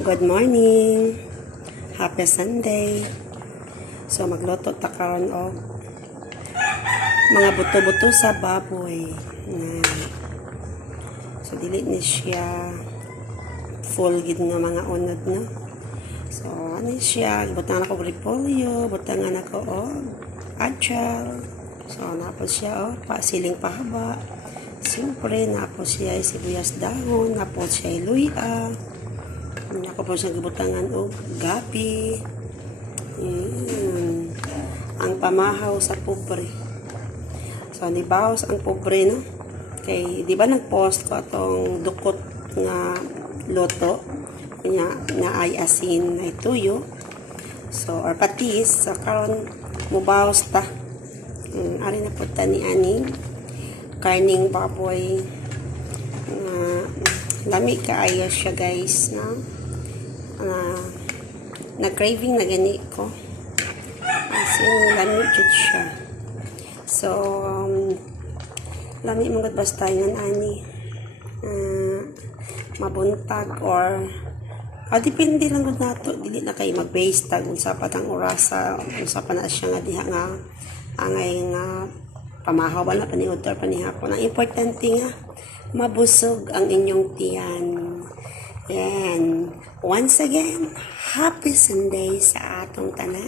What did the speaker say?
Good morning. Happy Sunday. So magluto ta karon og mga buto-buto sa baboy. So dili ni siya full gid nga mga unod no. So ano siya, butang ako repolyo, butangan ako og atchal. So napos siya siling pahaba. Siyempre napos siya sibuyas dahon, napos siya luya. Ako po siya gibutangan og gabi. Ang pamahaw sa pobre. So nibawas ang pobre no. Kay di ba nag-post ko atong dukot nga loto nya na ay asin na tuyo. So or patis sa karon mubawas ta. Ari na pud ni ani karning baboy. Lami kaayo siya guys no. Na-craving na gani ko. As in, lami jud siya. So, lami mga basta yan, ani. Mabuntag or depende lang gud nato. Dili na kay mag-base tag unsa pa tang orasa, unsa pa na siya nga diha nga angay nga pamahaw wala pa ni udtor pa ni hapon. Ang importante nga mabusog ang inyong tiyan. Yan. Once again, happy Sunday sa atong tanan.